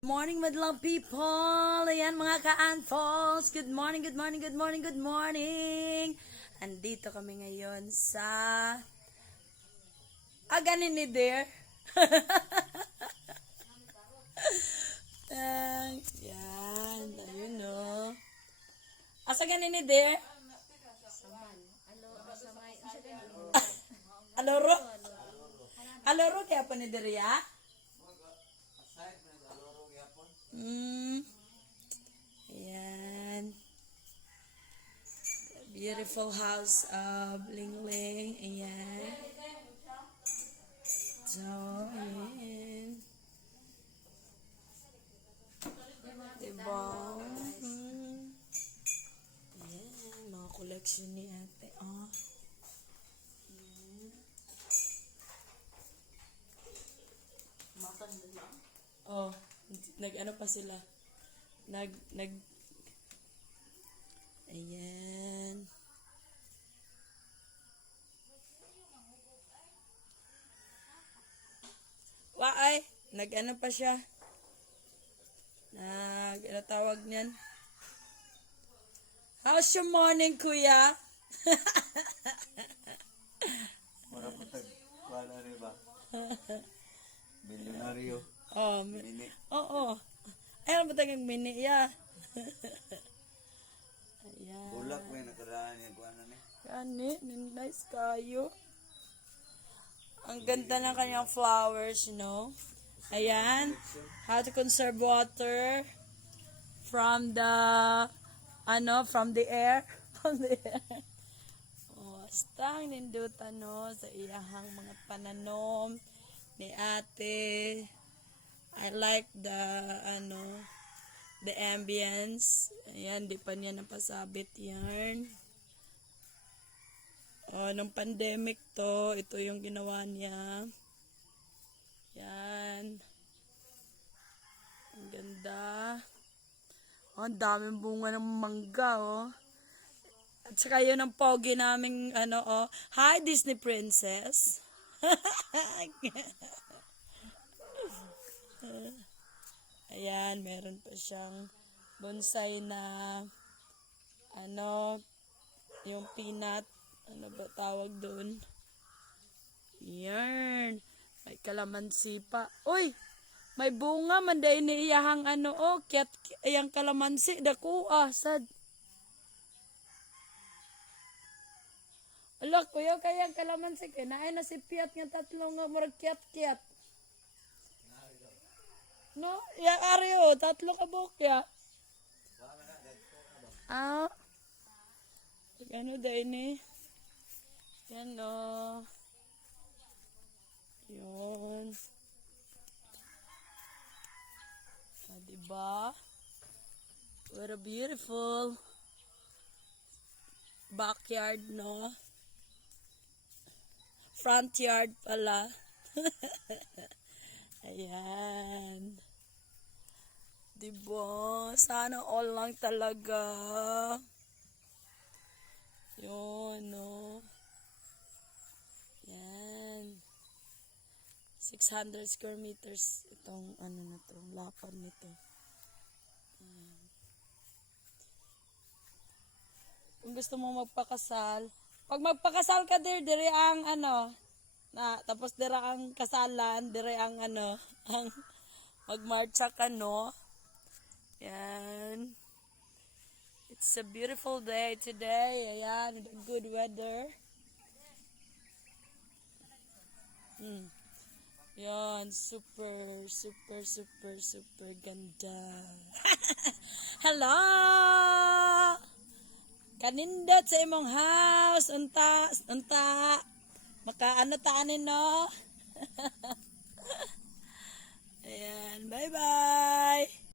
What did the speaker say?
Morning, madlang people! Ayan mga ka-anfals! Good morning, good morning, good morning, good morning! Andito kami ngayon sa... ganin ni dear! Yan, ayun no. Asa ganin ni dear? Aloro? Aloro kaya pa ni dear ya? Ayan. Beautiful house of Ling Ling. Ayan. So, ayan. Diba? Ayan. Mga collection ni ate. Oh. Oh. Nag-ano pa sila? Ayan. Waay, nag-ano pa siya? Ano tawag niyan? How's your morning, kuya? Marapatag, wala rin ba? Milyonaryo. Oh, Mini. oo. Ayun ba tagang mini, ya? Ayan. Bulak may nakaraan niya kung ano ni. Gani, nice kayo. Ang ganda ng kanyang flowers, you know. Ayan. How to conserve water from the, from the air. From the air. Oh, stang nindutan, no, sa iyahang mga pananom ni ate. I like the, the ambience. Ayan, di pa niya napasabit yan. Oh, nung pandemic to, ito yung ginawa niya. Yan. Ang ganda. Oh, ang daming bunga ng mangga, oh. At saka yun ang pogi naming, Hi, Disney Princess. Ayan, meron pa siyang bonsai na, yung peanut. Ano ba tawag doon? Yan. May kalamansi pa. Uy! May bunga man day ni iyahang kiyat iyang kalamansi. Dako, sad. Ala, kuya kayang kalamansi. Kinain na si Piat nga tatlong nga murag kiyat-kiyat. No? Ya, Aryo. Tatlo ka bukya. Ano day ni? Yan o. Yun. Diba? What a beautiful backyard, no? Front yard pala. Ayan. Diba? Sana all lang talaga. Yun, no? Yan. 600 square meters itong lapan nito. Ayan. Kung gusto mo magpakasal, pag magpakasal ka dire ang tapos dire ang kasalan, dire ang ang magmarcha ka, no? Yan. It's a beautiful day today. Ayan, good weather. Yan, super, super, super, super ganda. Hello! Kanindot sa imong house. Unta. Makaano taanin, no? Ayan, bye-bye!